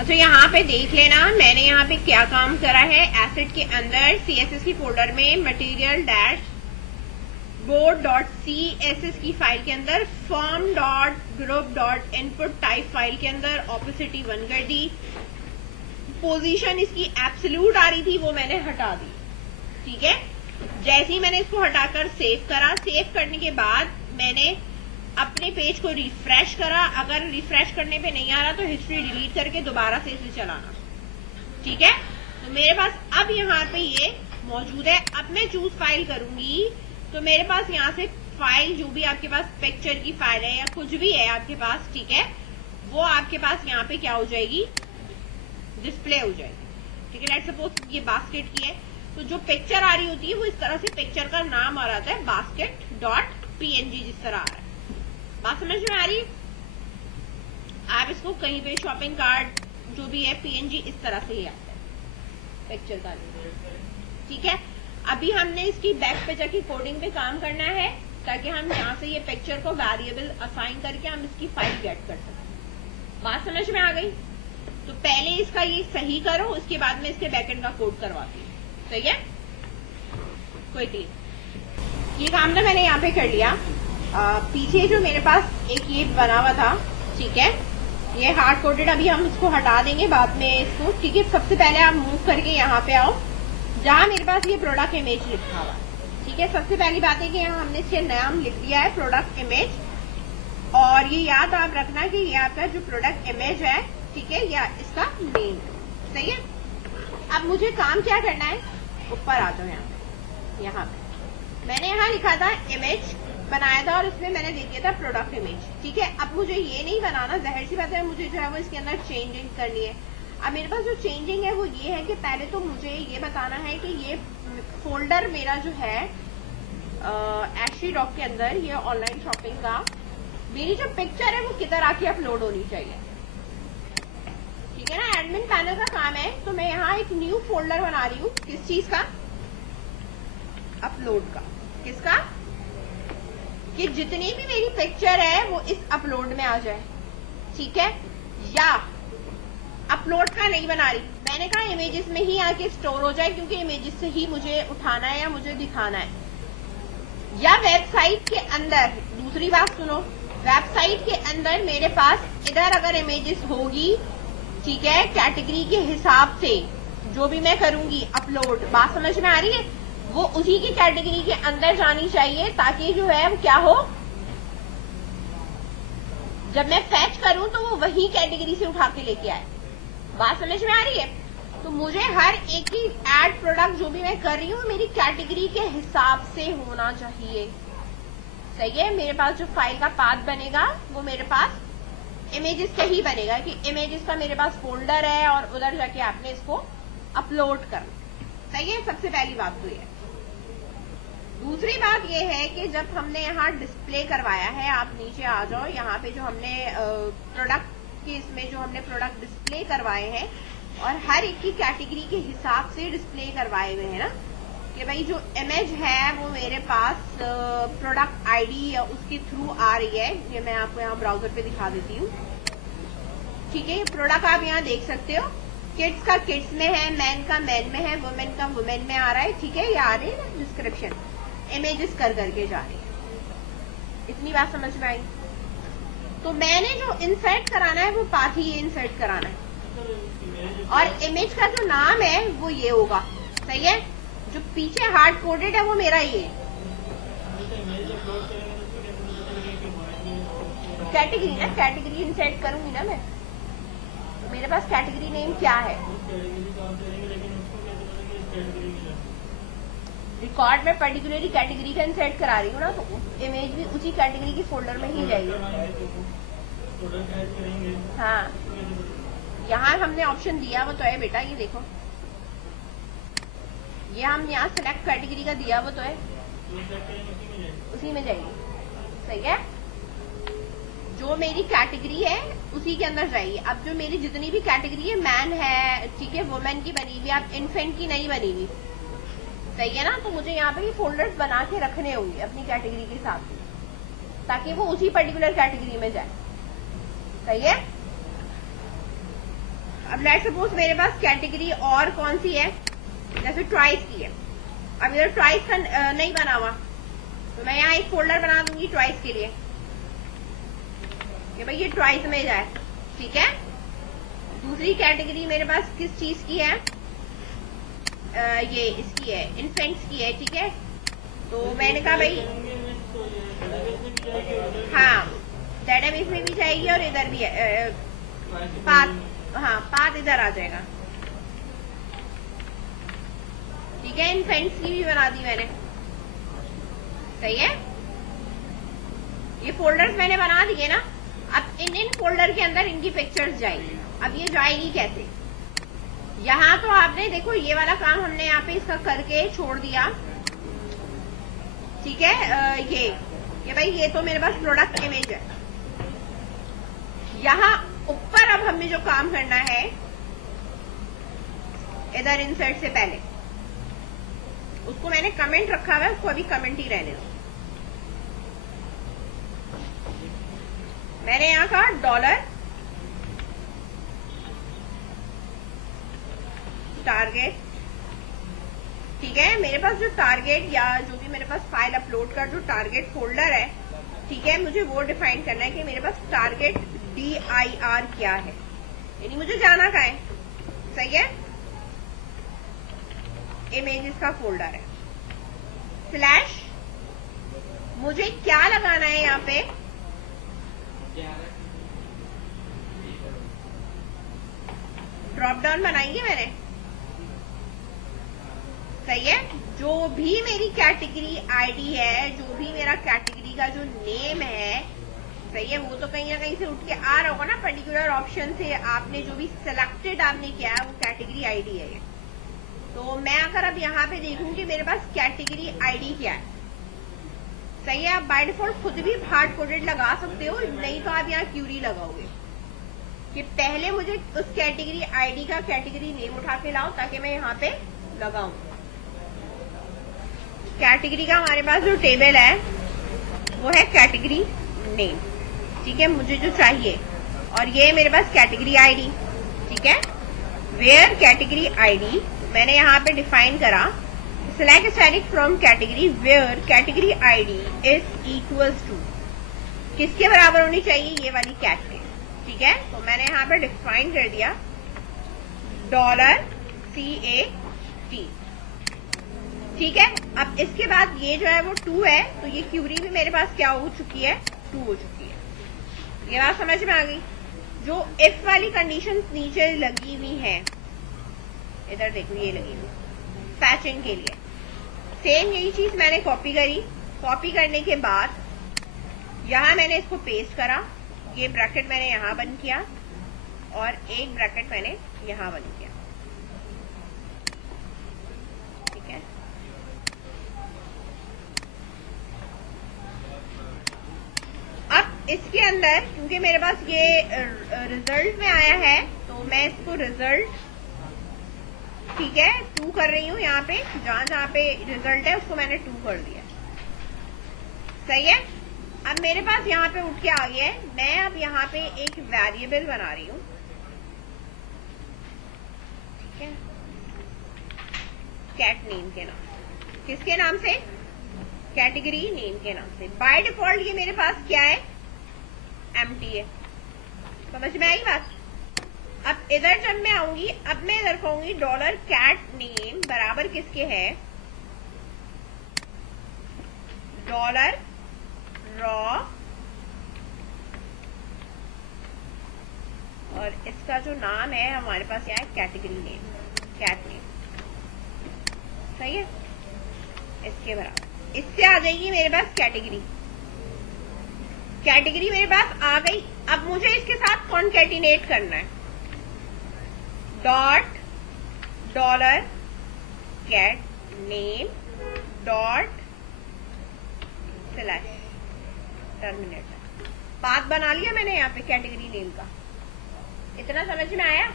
अच्छा यहाँ पे देख लेना, मैंने यहाँ पे क्या काम करा है। एसेट के अंदर CSS की फोल्डर में मटेरियल डैश board.css की फाइल के अंदर form.group.input टाइप फाइल के अंदर ऑपेसिटी 1 कर दी। पोजीशन इसकी एब्सोल्यूट आ रही थी, वो मैंने हटा दी। ठीक है, जैसे ही मैंने इसको हटाकर सेव करा, सेव करने के बाद मैंने अपने पेज को रिफ्रेश करा। अगर रिफ्रेश करने पे नहीं आ रहा तो हिस्ट्री डिलीट करके दोबारा से इसे चलाना। ठीक है, तो मेरे पास अब यहाँ पे ये मौजूद है। अब मैं चूज फाइल करूंगी तो मेरे पास यहाँ से फाइल, जो भी आपके पास पिक्चर की फाइल है या कुछ भी है आपके पास, ठीक है, वो आपके पास यहाँ पे क्या हो जाएगी, डिस्प्ले हो जाएगी। ठीक है, लेट्स सपोज ये बास्केट की है, तो जो पिक्चर आ रही होती है वो इस तरह से पिक्चर का नाम आ रहा है basket.png, जिस तरह आ रहा है। बात समझ में आ रही है? आप इसको कहीं पे शॉपिंग कार्ट जो भी है PNG इस तरह से ही आता है पिक्चर का। ठीक है, अभी हमने इसकी बैक पेज की कोडिंग पे काम करना है ताकि हम यहाँ से ये पिक्चर को वेरिएबल असाइन करके हम इसकी फाइल गेट कर सकें। बात समझ में आ गई? तो पहले इसका ये सही करो, उसके बाद में इसके बैकएंड का कोड करवाती हूँ। सही है, कोई क्लिक। ये काम ना मैंने यहाँ पे कर लिया। पीछे जो मेरे पास एक ये बना हुआ था, ठीक है, ये हार्ड कोडेड, अभी हम इसको हटा देंगे बाद में इसको। ठीक है, सबसे पहले आप मूव करके यहाँ पे आओ जहाँ मेरे पास ये प्रोडक्ट इमेज लिखा हुआ है। ठीक है, सबसे पहली बात है कि यहाँ हमने इसके नाम लिख दिया है प्रोडक्ट इमेज, और ये याद आप रखना कि ये आपका जो प्रोडक्ट इमेज है, ठीक है, या इसका नेम। सही है, अब मुझे काम क्या करना है, ऊपर आ जाओ। यहाँ पे मैंने यहाँ लिखा था इमेज बनाया था और उसमें मैंने दे दिया था प्रोडक्ट इमेज। ठीक है, अब मुझे ये नहीं बनाना, जाहिर सी बात है, मुझे जो है वो इसके अंदर चेंजिंग करनी है। अब मेरे पास जो चेंजिंग है वो ये है कि पहले तो मुझे ये बताना है कि ये फोल्डर मेरा जो है एशरी डॉक के अंदर, ये ऑनलाइन शॉपिंग का, मेरी जो पिक्चर है वो किधर आके अपलोड होनी चाहिए। ठीक है ना, एडमिन पैनल का काम है। तो मैं यहाँ एक न्यू फोल्डर बना रही हूँ, किस चीज का, अपलोड का। किसका, कि जितनी भी मेरी पिक्चर है वो इस अपलोड में आ जाए। ठीक है, या अपलोड का नहीं बना रही, मैंने कहा इमेजेस में ही आके स्टोर हो जाए, क्योंकि इमेजेस से ही मुझे उठाना है या मुझे दिखाना है। या वेबसाइट के अंदर, दूसरी बात सुनो, वेबसाइट के अंदर मेरे पास इधर अगर इमेजेस होगी, ठीक है, कैटेगरी के हिसाब से जो भी मैं करूंगी अपलोड, बात समझ में आ रही है, वो उसी की कैटेगरी के अंदर जानी चाहिए, ताकि जो है वो क्या हो, जब मैं फैच करूं तो वो वही कैटेगरी से उठा के लेके आए। बात समझ में आ रही है? तो मुझे हर एक ही एड प्रोडक्ट जो भी मैं कर रही हूँ मेरी कैटेगरी के हिसाब से होना चाहिए। सही है, मेरे पास जो फाइल का पाथ बनेगा वो मेरे पास इमेजेस से ही बनेगा, कि इमेजेस का मेरे पास फोल्डर है और उधर जाके आपने इसको अपलोड करना। सही है, सबसे पहली बात तो ये। दूसरी बात ये है कि जब हमने यहाँ डिस्प्ले करवाया है, आप नीचे आ जाओ, यहाँ पे जो हमने प्रोडक्ट के इसमें जो हमने प्रोडक्ट डिस्प्ले करवाए हैं और हर एक की कैटेगरी के हिसाब से डिस्प्ले करवाए हुए हैं ना, कि भाई जो इमेज है वो मेरे पास प्रोडक्ट आईडी या उसके थ्रू आ रही है। ये मैं आपको यहाँ ब्राउजर पे दिखा देती हूँ। ठीक है, ये प्रोडक्ट आप यहाँ देख सकते हो, किड्स का किड्स में है, मैन का मैन में है, वुमेन का वुमेन में आ रहा है। ठीक है, ये आ रही है ना डिस्क्रिप्शन, इमेजेस कर करके जा रही है। इतनी बात समझ में आई? तो मैंने जो इंसर्ट कराना है वो पाथ ही ये इंसर्ट कराना है, और इमेज का जो नाम है वो ये होगा। सही है, जो पीछे हार्ड कोडेड है वो मेरा ये कैटेगरी ना, कैटेगरी इंसर्ट करूंगी ना मैं, तो मेरे पास कैटेगरी नेम क्या है, रिकॉर्ड में पर्टिकुलरली कैटेगरी का इंसर्ट करा रही हूँ ना, तो इमेज भी उसी कैटेगरी की फोल्डर में ही जाएगी। हाँ, यहाँ हमने ऑप्शन दिया वो तो है बेटा, ये देखो, ये हम यहाँ सिलेक्ट कैटेगरी का दिया वो तो है, उसी में जाएगी। सही है, जो मेरी कैटेगरी है उसी के अंदर जाइए। अब जो मेरी जितनी भी कैटेगरी है, मैन है, ठीक है, वुमेन की बनी हुई, आप इन्फेंट की नहीं बनी हुई। सही है ना, तो मुझे यहाँ पे ये फोल्डर्स बना के रखने होंगे अपनी कैटेगरी के हिसाब से, ताकि वो उसी पर्टिकुलर कैटेगरी में जाए। सही है, अब लेट्स सपोज मेरे पास कैटेगरी और कौन सी है, जैसे ट्वाइस की है। अब इधर ट्वाइस का नहीं बना हुआ, तो मैं यहाँ एक फोल्डर बना दूंगी ट्वाइस के लिए कि भाई ये ट्वाइस में जाए, ठीक है। दूसरी कैटेगरी मेरे पास किस चीज की है, ये इसकी है, इन्फेंट्स की है, ठीक है। तो मैंने कहा भाई हाँ डेटाबेस में भी जाएगी और इधर भी है, पाथ, हाँ पाथ इधर आ जाएगा, ठीक है। इन्फेंट्स की भी बना दी मैंने, सही है। ये फोल्डर्स मैंने बना दिए ना। अब इन फोल्डर के अंदर इनकी पिक्चर्स जाएगी। अब ये जाएगी कैसे, यहाँ तो आपने देखो ये वाला काम हमने यहाँ पे इसका करके छोड़ दिया, ठीक है। ये भाई ये तो मेरे पास प्रोडक्ट इमेज है। यहाँ ऊपर अब हमें जो काम करना है, इधर इंसर्ट से पहले उसको मैंने कमेंट रखा हुआ है, उसको अभी कमेंट ही रहने दो। मैंने यहाँ कहा डॉलर टारगेट, ठीक है। मेरे पास जो टारगेट या जो भी मेरे पास फाइल अपलोड का जो टारगेट फोल्डर है, ठीक है, मुझे वो डिफाइन करना है कि मेरे पास टारगेट dir क्या है, यानी मुझे जाना कहाँ है, सही है। इमेजेस का फोल्डर है, स्लैश मुझे क्या लगाना है यहाँ पे, ड्रॉप डाउन बनाएंगे मैंने, सही है। जो भी मेरी कैटेगरी आईडी है, जो भी मेरा कैटेगरी का जो नेम है, सही है, वो तो कहीं ना कहीं से उठ के आ रहा होगा ना, पर्टिकुलर ऑप्शन से आपने जो भी सिलेक्टेड आपने किया है वो कैटेगरी आईडी है ये। तो मैं अगर अब यहाँ पे देखूं कि मेरे पास कैटेगरी आईडी क्या है, सही है। आप बाय डिफॉल्ट खुद भी हार्ड कोडेड लगा सकते हो, नहीं तो आप यहाँ क्यूरी लगाओगे कि पहले मुझे उस कैटेगरी आईडी का कैटेगरी नेम उठा के लाओ ताकि मैं यहाँ पे लगाऊं। कैटेगरी का हमारे पास जो टेबल है वो है कैटेगरी नेम, ठीक है, मुझे जो चाहिए। और ये मेरे पास कैटेगरी आईडी, ठीक है। वेयर कैटेगरी आईडी मैंने यहाँ पे डिफाइन करा, select static from category where category ID is equals to, किसके बराबर होनी चाहिए, ये वाली कैट के, ठीक है। तो मैंने यहाँ पे डिफाइन कर दिया $CAT, ठीक है। अब इसके बाद ये जो है वो 2 है, तो ये क्यूरी भी मेरे पास क्या हो चुकी है, 2 हो चुकी है। ये बात समझ में आ गई। जो इफ वाली कंडीशन नीचे लगी हुई है, इधर देखो ये लगी हुई फैचिंग के लिए, सेम यही चीज मैंने कॉपी करी। कॉपी करने के बाद यहां मैंने इसको पेस्ट करा, ये ब्रैकेट मैंने यहां बंद किया और एक ब्रैकेट मैंने यहां बंद किया, ठीक है। अब इसके अंदर क्योंकि मेरे पास ये रिजल्ट में आया है, तो मैं इसको रिजल्ट, ठीक है, 2 कर रही हूं। यहाँ पे जहां पे रिजल्ट है उसको मैंने 2 कर दिया, सही है। अब मेरे पास यहाँ पे उठ के आ गया है, मैं अब यहाँ पे एक वेरिएबल बना रही हूँ, ठीक है, कैट नेम के नाम से। किसके नाम से, कैटेगरी नेम के नाम से। बाय डिफॉल्ट ये मेरे पास क्या है, एम्प्टी है, समझ में आई बात। अब इधर जब मैं आऊंगी, अब मैं इधर कहूंगी $cat नेम बराबर किसके है, $raw, और इसका जो नाम है हमारे पास यहाँ है कैटेगरी नेम, कैट नेम, सही है। इसके बराबर इससे आ जाएगी मेरे पास कैटेगरी। कैटेगरी मेरे पास आ गई। अब मुझे इसके साथ कॉन्कैटिनेट करना है, $cat नेम /, टर्मिनेटर। पाथ बना लिया मैंने यहाँ पे कैटेगरी नेम का। इतना समझ में आया।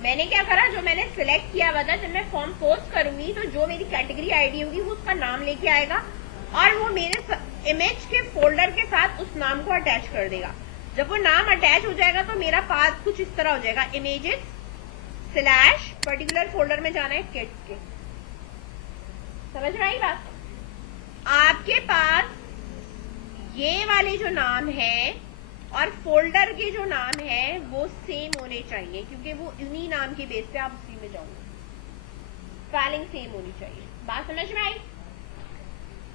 मैंने क्या करा, जो मैंने सिलेक्ट किया हुआ था, जब मैं फॉर्म पोस्ट करूंगी तो जो मेरी कैटेगरी आईडी होगी वो उसका नाम लेके आएगा और वो मेरे इमेज के फोल्डर के साथ उस नाम को अटैच कर देगा। जब वो नाम अटैच हो जाएगा तो मेरा पाथ कुछ इस तरह हो जाएगा, इमेजेस स्लैश पर्टिकुलर फोल्डर में जाना है किट के। समझ में आई बात? आपके पास ये वाले जो नाम है और फोल्डर के जो नाम है वो सेम होने चाहिए, क्योंकि वो इन्हीं नाम के बेस पे आप उसी में जाओगे। फाइलिंग सेम होनी चाहिए। बात समझ में आई?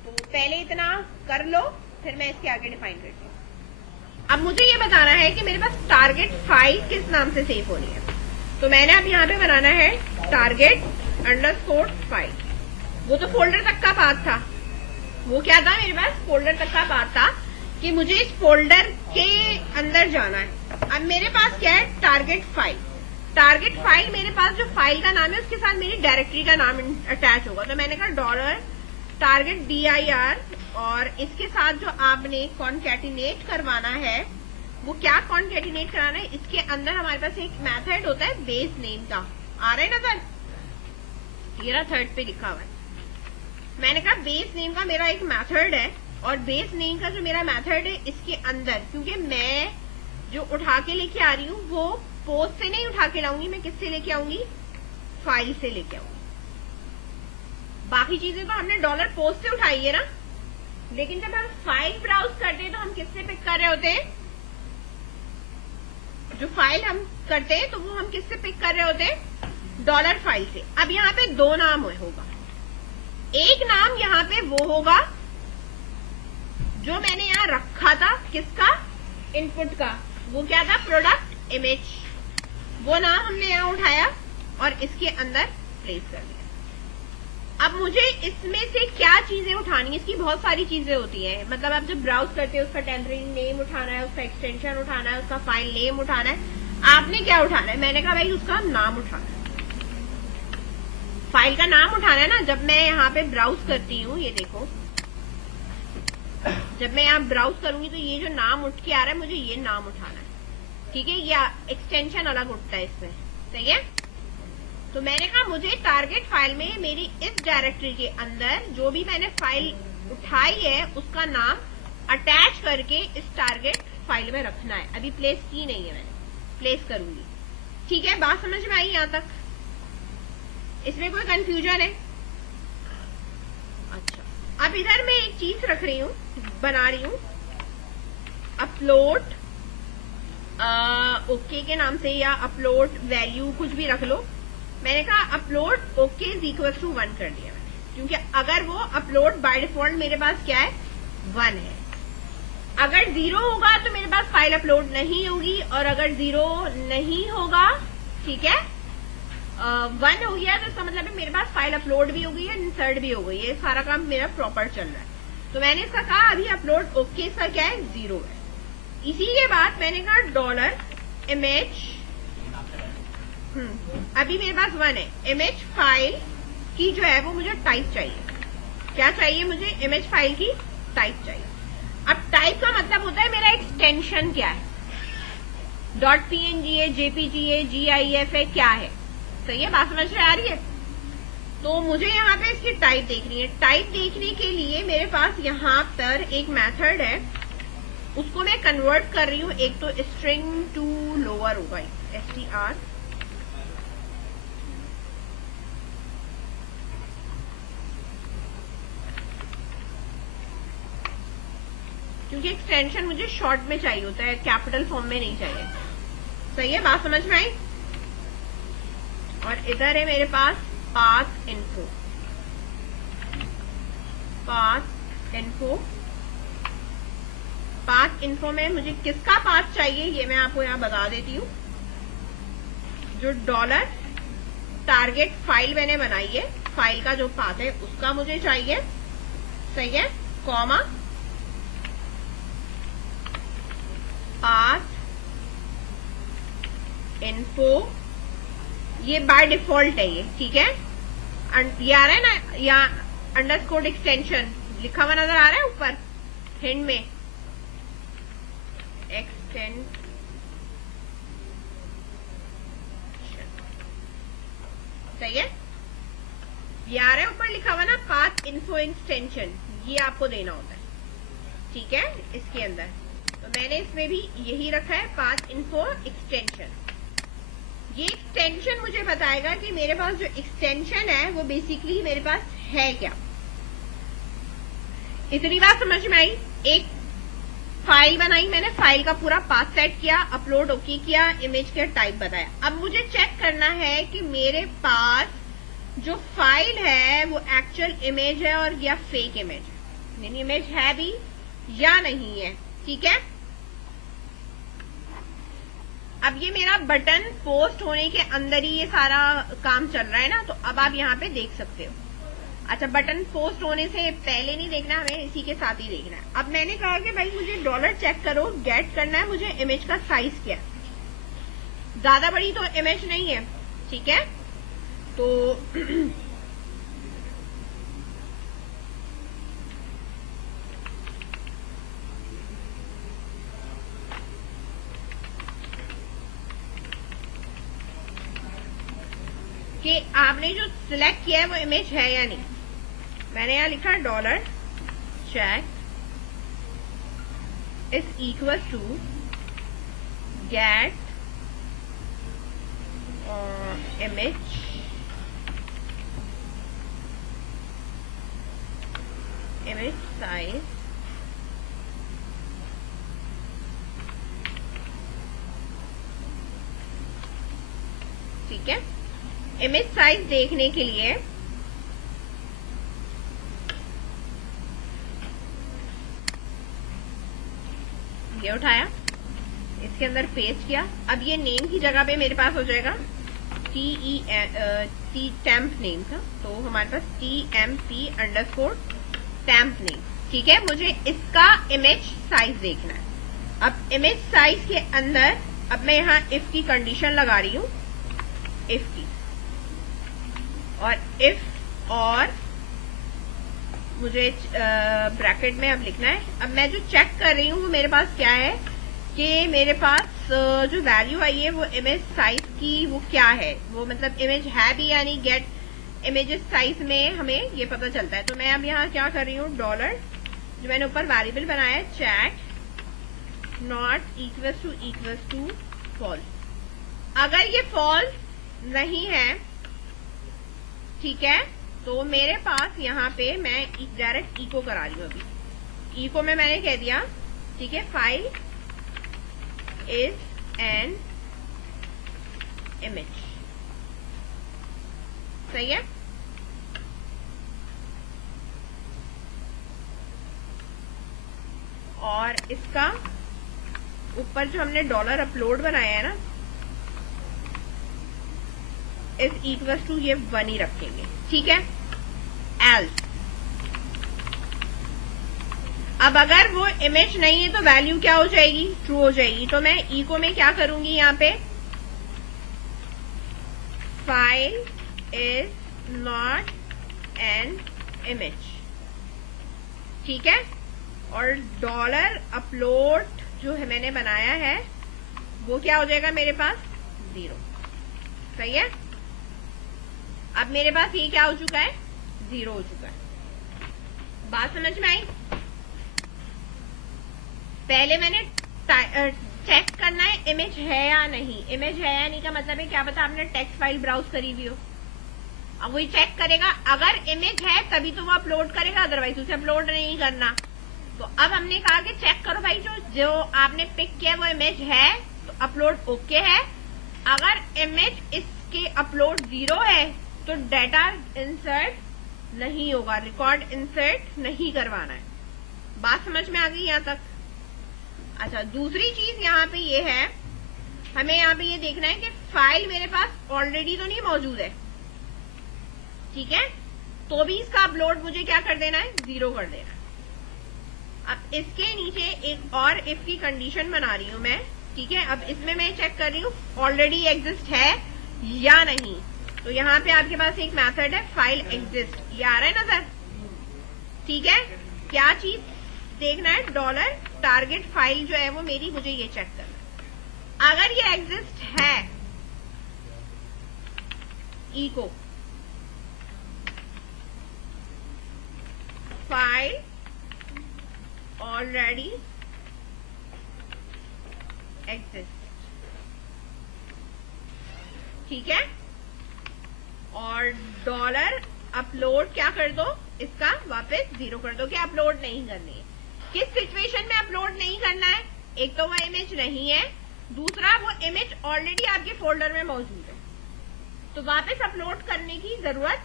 तो पहले इतना कर लो, फिर मैं इसके आगे डिफाइन करती हूँ। अब मुझे ये बताना है कि मेरे पास टारगेट फाइल किस नाम से सेव होनी है। तो मैंने अब यहाँ पे बनाना है टारगेट अंडरस्कोर फाइल। वो तो फोल्डर तक का पाथ था। वो क्या था? मेरे पास फोल्डर तक का पाथ था कि मुझे इस फोल्डर के अंदर जाना है। अब मेरे पास क्या है? Target file. टारगेट फाइल मेरे पास जो फाइल का नाम है उसके साथ मेरी डायरेक्टरी का नाम अटैच होगा। तो मैंने कहा डॉलर टारगेट dir, और इसके साथ जो आपने कॉन्कैटिनेट करवाना है वो क्या कॉन्कैटिनेट कराना है? इसके अंदर हमारे पास एक मेथड होता है बेस नेम का। आ रहा है नजर? ये रहा थर्ड पे लिखा हुआ है। मैंने कहा बेस नेम का मेरा एक मेथड है, और बेस नेम का जो मेरा मेथड है इसके अंदर, क्योंकि मैं जो उठा के लेके आ रही हूँ वो पोस्ट से नहीं उठा के लाऊंगी, मैं किससे लेके आऊंगी? फाइल से लेके आऊंगी। बाकी चीजें तो हमने डॉलर पोस्ट से उठाई है ना, लेकिन जब हम फाइल ब्राउज करते हैं तो हम किससे पिक कर रहे होते हैं? जो फाइल हम करते हैं तो वो हम किससे पिक कर रहे होते हैं? डॉलर फाइल से। अब यहाँ पे दो नाम होगा। एक नाम यहाँ पे वो होगा जो मैंने यहाँ रखा था, किसका? इनपुट का। वो क्या था? Product image. वो नाम हमने यहाँ उठाया और इसके अंदर प्लेस कर दिया। अब मुझे इसमें से क्या चीजें उठानी है? इसकी बहुत सारी चीजें होती हैं। मतलब आप जब ब्राउज करते हैं उसका टेम्परेरी नेम उठाना है, उसका एक्सटेंशन उठाना है, उसका फाइल नेम उठाना है। आपने क्या उठाना है? मैंने कहा भाई उसका नाम उठाना है, फाइल का नाम उठाना है ना। जब मैं यहाँ पे ब्राउज करती हूँ, ये देखो, जब मैं यहाँ ब्राउज करूंगी तो ये जो नाम उठ के आ रहा है मुझे ये नाम उठाना है, ठीक है? या एक्सटेंशन अलग उठता है इसमें, सही है? तो मैंने कहा मुझे टारगेट फाइल में मेरी इस डायरेक्टरी के अंदर जो भी मैंने फाइल उठाई है उसका नाम अटैच करके इस टारगेट फाइल में रखना है। अभी प्लेस की नहीं है, मैंने प्लेस करूंगी। ठीक है? बात समझ में आई यहां तक? इसमें कोई कंफ्यूजन है? अच्छा, अब इधर मैं एक चीज रख रही हूँ, बना रही हूँ अपलोड ओके के नाम से, या अपलोड वैल्यू कुछ भी रख लो। मैंने कहा upload okay is equal to 1 कर दिया मैंने, क्योंकि अगर वो अपलोड बाय डिफॉल्ट मेरे पास क्या है? 1 है। अगर 0 होगा तो मेरे पास फाइल अपलोड नहीं होगी, और अगर 0 नहीं होगा, ठीक है, 1 हो गया तो इसका मतलब है मेरे पास फाइल अपलोड भी हो गई है, इंसर्ट भी हो गई है, सारा काम मेरा प्रॉपर चल रहा है। तो मैंने इसका कहा अभी अपलोड ओके इसका क्या है? 0 है। इसी के बाद मैंने कहा डॉलर इमेज, अभी मेरे पास 1 है। इमेज फाइल की जो है वो मुझे टाइप चाहिए। क्या चाहिए मुझे? इमेज फाइल की टाइप चाहिए। अब टाइप का मतलब होता है मेरा एक्सटेंशन क्या है? .png है, jpg है, gif है, क्या है? सही है? बात समझ में आ रही है? तो मुझे यहाँ पे इसकी टाइप देखनी है। टाइप देखने के लिए मेरे पास यहाँ पर एक मेथड है, उसको मैं कन्वर्ट कर रही हूँ। एक तो स्ट्रिंग टू लोअर होगा, str, क्योंकि एक्सटेंशन मुझे शॉर्ट में चाहिए होता है, कैपिटल फॉर्म में नहीं चाहिए। सही है? बात समझ में आई? और इधर है मेरे पास path info. Path info, path info में मुझे किसका पाथ चाहिए ये मैं आपको यहाँ बता देती हूँ। जो डॉलर टारगेट फाइल मैंने बनाई है, फाइल का जो पाथ है उसका मुझे चाहिए। सही है? कॉमा पाथ इन्फो, ये बाय डिफॉल्ट है ये, ठीक है? ये आ रहा है ना, यहाँ अंडरस्कोर एक्सटेंशन लिखा हुआ नजर आ रहा है ऊपर हिंड में, एक्सटेंड, सही है? ये आ रहा है ऊपर लिखा हुआ ना पाथ इन्फो एक्सटेंशन, ये आपको देना होता है, ठीक है? इसके अंदर तो मैंने इसमें भी यही रखा है पाथ इन्फो एक्सटेंशन। ये एक्सटेंशन मुझे बताएगा कि मेरे पास जो एक्सटेंशन है वो बेसिकली मेरे पास है क्या। इतनी बात समझ में आई। एक फाइल बनाई मैंने, फाइल का पूरा पाथ सेट किया, अपलोड ओके किया, इमेज का टाइप बताया। अब मुझे चेक करना है कि मेरे पास जो फाइल है वो एक्चुअल इमेज है और या फेक इमेज है, यानी इमेज है भी या नहीं है। ठीक है, अब ये मेरा बटन पोस्ट होने के अंदर ही ये सारा काम चल रहा है ना, तो अब आप यहाँ पे देख सकते हो। अच्छा, बटन पोस्ट होने से पहले नहीं देखना, हमें इसी के साथ ही देखना है। अब मैंने कहा कि भाई मुझे डॉलर चेक करो, गेट करना है मुझे इमेज का साइज क्या है। ज्यादा बड़ी तो इमेज नहीं है, ठीक है, तो कि आपने जो सिलेक्ट किया है वो इमेज है या नहीं। मैंने यहां लिखा dollar check is equal to get image size ठीक है। इमेज साइज देखने के लिए ये उठाया, इसके अंदर पेस्ट किया। अब ये नेम की जगह पे मेरे पास हो जाएगा टेम्प नेम का, तो हमारे पास TMP_टेम्प नेम। ठीक है, मुझे इसका इमेज साइज देखना है। अब इमेज साइज के अंदर अब मैं यहाँ इफ की कंडीशन लगा रही हूं, इफ की, और इफ और मुझे ब्रैकेट में अब लिखना है। अब मैं जो चेक कर रही हूँ वो मेरे पास क्या है कि मेरे पास जो वैल्यू आई है वो इमेज साइज की वो क्या है, वो मतलब इमेज है भी यानी गेट इमेजेस साइज में हमें ये पता चलता है। तो मैं अब यहाँ क्या कर रही हूँ, डॉलर जो मैंने ऊपर वेरिएबल बनाया है check not equal to false. अगर ये फॉल्स नहीं है, ठीक है, तो मेरे पास यहाँ पे मैं डायरेक्ट इको करा रही हूँ। अभी इको में मैंने कह दिया, ठीक है, फाइल इज एन इमेज। सही है। और इसका ऊपर जो हमने डॉलर अपलोड बनाया है ना, इज इक्वल टू ये 1 ही रखेंगे। ठीक है, एल्स अब अगर वो इमेज नहीं है तो वैल्यू क्या हो जाएगी, ट्रू हो जाएगी। तो मैं इको में क्या करूंगी, यहाँ पे file is not an image, ठीक है, और डॉलर अपलोड जो है मैंने बनाया है वो क्या हो जाएगा मेरे पास 0। सही है। अब मेरे पास ये क्या हो चुका है, 0 हो चुका है। बात समझ में आई। पहले मैंने चेक करना है इमेज है या नहीं। इमेज है या नहीं का मतलब है क्या पता आपने टेक्स्ट फाइल ब्राउज करी हुई हो, अब वही चेक करेगा। अगर इमेज है तभी तो वो अपलोड करेगा, अदरवाइज उसे अपलोड नहीं करना। तो अब हमने कहा कि चेक करो भाई जो आपने पिक किया वो इमेज है तो अपलोड ओके है। अगर इमेज इसके अपलोड 0 है तो डाटा इंसर्ट नहीं होगा, रिकॉर्ड इंसर्ट नहीं करवाना है। बात समझ में आ गई यहाँ तक। अच्छा, दूसरी चीज यहाँ पे ये है, हमें यहाँ पे ये देखना है कि फाइल मेरे पास ऑलरेडी तो नहीं मौजूद है, ठीक है, तो भी इसका अपलोड मुझे क्या कर देना है, 0 कर देना है। अब इसके नीचे एक और इफ की कंडीशन बना रही हूं मैं, ठीक है। अब इसमें मैं चेक कर रही हूँ ऑलरेडी एग्जिस्ट है या नहीं। तो यहाँ पे आपके पास एक मेथड है फाइल एग्जिस्ट, ये आ रहा है ना सर, ठीक है। क्या चीज देखना है, डॉलर टारगेट फाइल जो है वो मेरी, मुझे ये चेक करना है। अगर ये एग्जिस्ट है, इको फाइल ऑलरेडी एग्जिस्ट, ठीक है। और डॉलर अपलोड क्या कर दो, इसका वापस 0 कर दो कि अपलोड नहीं करनी है। किस सिचुएशन में अपलोड नहीं करना है? एक तो वो इमेज नहीं है, दूसरा वो इमेज ऑलरेडी आपके फोल्डर में मौजूद है, तो वापस अपलोड करने की जरूरत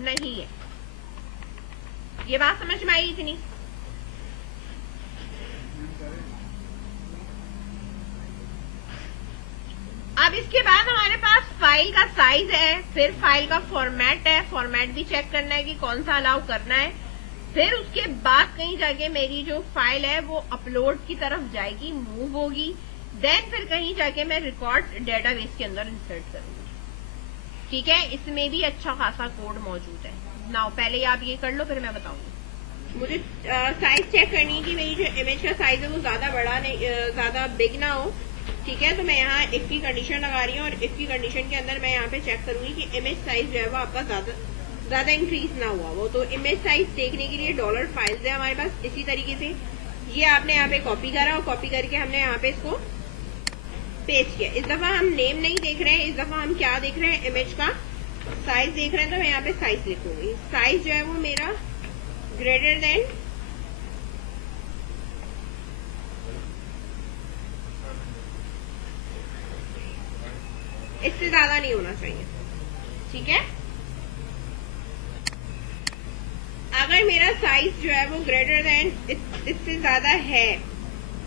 नहीं है। ये बात समझ में आई इतनी? अब इसके बाद हमारे पास फाइल का साइज है, फिर फाइल का फॉर्मेट है, फॉर्मेट भी चेक करना है कि कौन सा अलाउ करना है। फिर उसके बाद कहीं जाके मेरी जो फाइल है वो अपलोड की तरफ जाएगी, मूव होगी, देन फिर कहीं जाके मैं रिकॉर्ड डेटाबेस के अंदर इंसर्ट करूंगी, ठीक है। इसमें भी अच्छा खासा कोड मौजूद है। नाउ पहले आप ये कर लो, फिर मैं बताऊंगी। मुझे साइज चेक करनी है कि मेरी जो इमेज का साइज है वो ज्यादा बड़ा नहीं, ज्यादा बिग ना हो, ठीक है। तो मैं यहाँ इफ की कंडीशन लगा रही हूँ और इफ की कंडीशन के अंदर मैं यहाँ पे चेक करूंगी कि इमेज साइज जो है वो आपका ज्यादा इंक्रीज ना हुआ वो। तो इमेज साइज देखने के लिए डॉलर फाइल्स है हमारे पास। इसी तरीके से ये आपने यहाँ पे कॉपी करा और कॉपी करके हमने यहाँ पे इसको पेस्ट किया। इस दफा हम नेम नहीं देख रहे हैं, इस दफा हम क्या देख रहे हैं, इमेज का साइज देख रहे हैं। तो मैं यहाँ पे साइज लिखूंगी। साइज जो है वो मेरा ग्रेटर देन इससे ज्यादा नहीं होना चाहिए, ठीक है। अगर मेरा साइज जो है वो ग्रेटर देन इससे ज्यादा है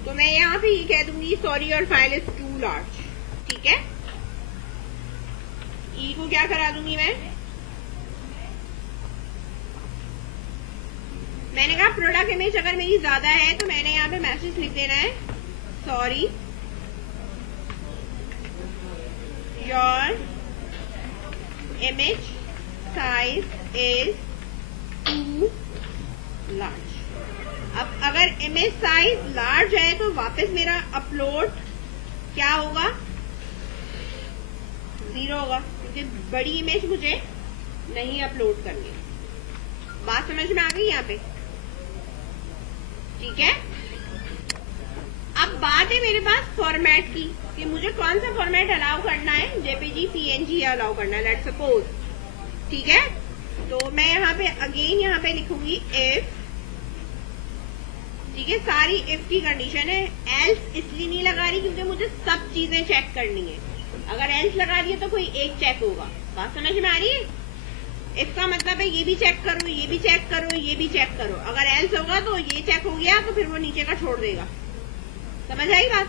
तो मैं यहाँ पे ये कह दूंगी sorry your file is too large, ठीक है। ई को क्या करा दूंगी मैंने कहा प्रोडक्ट इमेज अगर मेरी ज्यादा है तो मैंने यहाँ पे मैसेज लिख देना है sorry your image size is too large. अब अगर इमेज साइज लार्ज है तो वापस मेरा अपलोड क्या होगा, 0 होगा, क्योंकि बड़ी इमेज मुझे नहीं अपलोड करनी। बात समझ में आ गई यहाँ पे, ठीक है। अब बात है मेरे पास फॉर्मेट की कि मुझे कौन सा फॉर्मेट अलाउ करना है, जेपीजी पीएनजी अलाउ करना है, लेट्स सपोज, ठीक है। तो मैं यहाँ पे अगेन यहाँ पे लिखूंगी इफ, ठीक है। सारी इफ की कंडीशन है, एल्स इसलिए नहीं लगा रही क्योंकि मुझे सब चीजें चेक करनी है। अगर एल्स लगा रही है तो कोई एक चेक होगा। बात समझ में आ रही है? इफ का मतलब है ये भी चेक करो, ये भी चेक करो, ये भी चेक करो। अगर एल्स होगा तो ये चेक हो गया तो फिर वो नीचे का छोड़ देगा। समझ आई बात?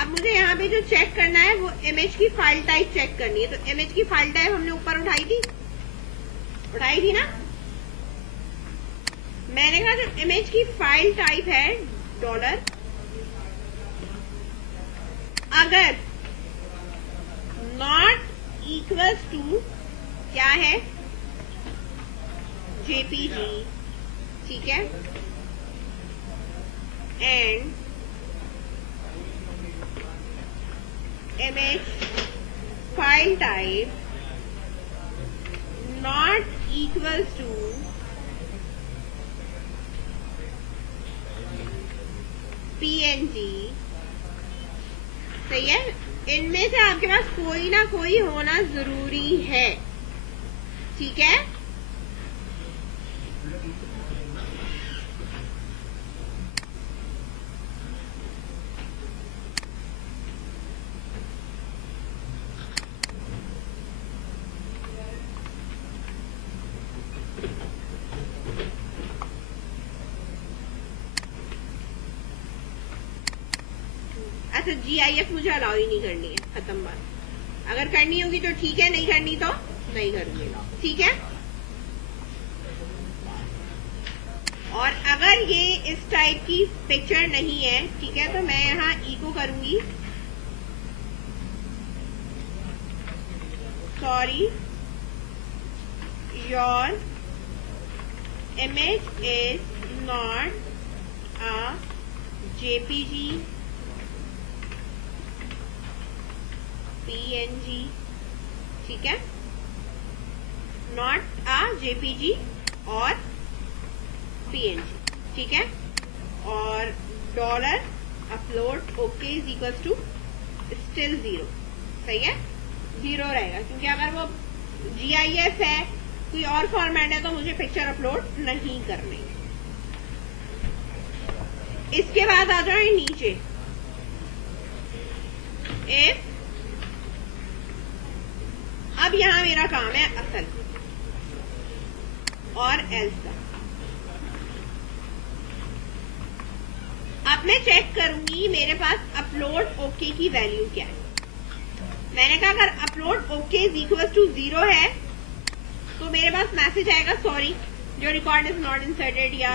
अब मुझे यहाँ पे जो चेक करना है वो इमेज की फाइल टाइप चेक करनी है। तो इमेज की फाइल टाइप हमने ऊपर उठाई थी ना। मैंने कहा जो इमेज की फाइल टाइप है डॉलर, अगर नॉट इक्वल्स टू क्या है, जेपीजी, ठीक है, and image file type not equals to PNG, सही है। इनमें से आपके पास कोई ना कोई होना जरूरी है, ठीक है। अच्छा, GIF मुझे अलाउ ही नहीं करनी है, खत्म बात। अगर करनी होगी तो ठीक है, नहीं करनी तो नहीं करूंगी, ठीक है। और अगर ये इस टाइप की पिक्चर नहीं है, ठीक है, तो मैं यहाँ इको करूंगी sorry your image is not a JPG PNG, ठीक है, नॉट अ जेपीजी और PNG, ठीक है। और dollar upload okay is equal to still 0, सही है, 0 रहेगा, क्योंकि अगर वो GIF है, कोई और फॉर्मेट है, तो मुझे पिक्चर अपलोड नहीं करनी। इसके बाद आ जाए नीचे, इफ, अब यहां मेरा काम है असल और एल्स का। अब मैं चेक करूंगी मेरे पास अपलोड ओके की वैल्यू क्या है। मैंने कहा अगर upload okay is equal to 0 है तो मेरे पास मैसेज आएगा सॉरी जो रिकॉर्ड इज नॉट इंसर्टेड, या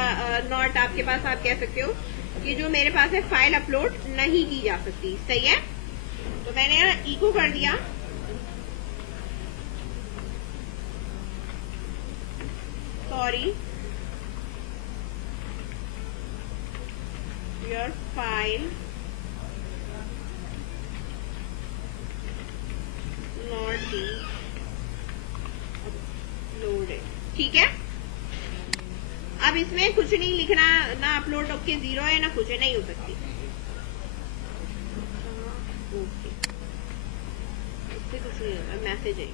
नॉट आपके पास आप कह सकते हो कि जो मेरे पास है फाइल अपलोड नहीं की जा सकती, सही है। तो मैंने यहाँ इको कर दिया, sorry your file not be uploaded, ठीक है। अब इसमें कुछ नहीं लिखना, ना अपलोड ओके 0 है ना कुछ है, नहीं हो सकती। ओके, इससे कुछ नहीं होगा, मैसेज है,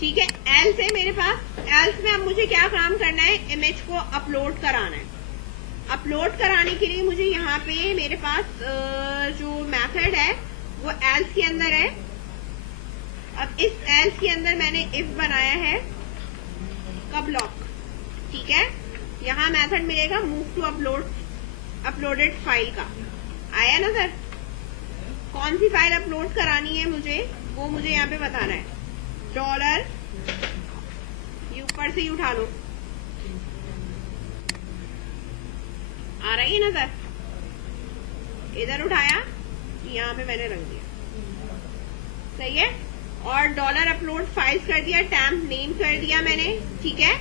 ठीक है। एल्स है मेरे पास, एल्स में अब मुझे क्या काम करना है, इमेज को अपलोड कराना है। अपलोड कराने के लिए मुझे यहाँ पे मेरे पास जो मेथड है वो एल्स के अंदर है। अब इस एल्स के अंदर मैंने इफ बनाया है का ब्लॉक, ठीक है। यहाँ मेथड मिलेगा मूव टू अपलोडेड फाइल का, आया ना सर। कौन सी फाइल अपलोड करानी है मुझे, वो मुझे यहाँ पे बताना है। डॉलर, ये ऊपर से ही उठा लो, आ रही है ना सर, इधर उठाया, यहाँ पे मैंने रख दिया, सही है। और डॉलर अपलोड फाइल्स कर दिया, टैम्प नेम कर दिया मैंने, ठीक है।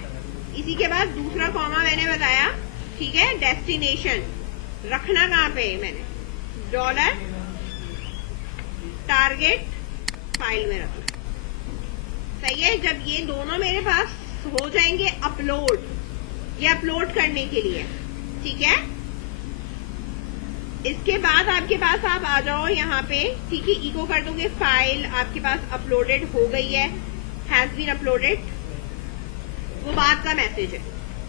इसी के बाद दूसरा कॉमा मैंने बताया, ठीक है। डेस्टिनेशन रखना कहाँ पे है मैंने, डॉलर टारगेट फाइल में रखना, सही है। जब ये दोनों मेरे पास हो जाएंगे अपलोड, ये अपलोड करने के लिए, ठीक है। इसके बाद आपके पास आप आ जाओ यहाँ पे, ठीक है। इको कर दोगे फाइल आपके पास अपलोडेड हो गई है, हैज बीन अपलोडेड, वो बात का मैसेज है।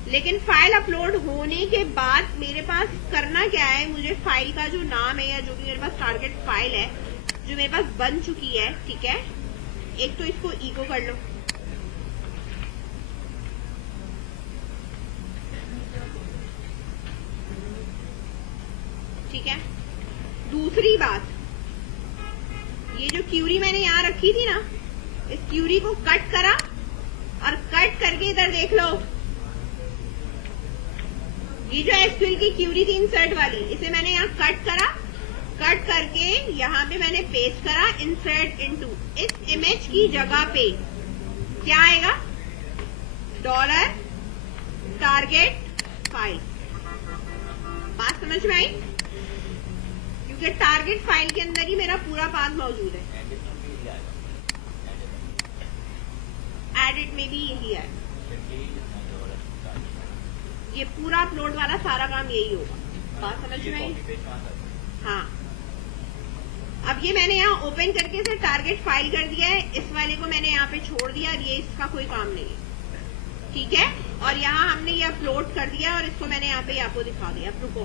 लेकिन फाइल अपलोड होने के बाद मेरे पास करना क्या है, मुझे फाइल का जो नाम है या जो भी मेरे पास टारगेट फाइल है जो मेरे पास बन चुकी है, ठीक है। एक तो इसको इको कर लो, ठीक है। दूसरी बात, ये जो क्यूरी मैंने यहाँ रखी थी ना, इस क्यूरी को कट करा और कट करके इधर देख लो, ये जो एसक्यूएल की क्यूरी थी इंसर्ट वाली, इसे मैंने यहाँ कट करा, कट करके यहाँ पे मैंने पेस्ट करा इंसर्ट इनटू। इस इमेज की जगह पे क्या आएगा, डॉलर टारगेट फाइल। बात समझ में आई, क्योंकि टारगेट फाइल के अंदर ही मेरा पूरा पाथ मौजूद है। एडिट में भी यही है, ये पूरा अपलोड वाला सारा काम यही होगा। बात समझ में आई, हाँ। अब ये मैंने यहाँ ओपन करके इसे टारगेट फाइल कर दिया है, इस वाले को मैंने यहाँ पे छोड़ दिया, ये इसका कोई काम नहीं है, ठीक है। और यहाँ हमने ये अपलोड कर दिया और इसको मैंने यहाँ पे आपको दिखा दिया। रुको,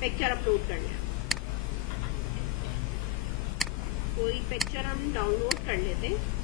पिक्चर अपलोड करना, कोई पिक्चर हम डाउनलोड कर लेते हैं।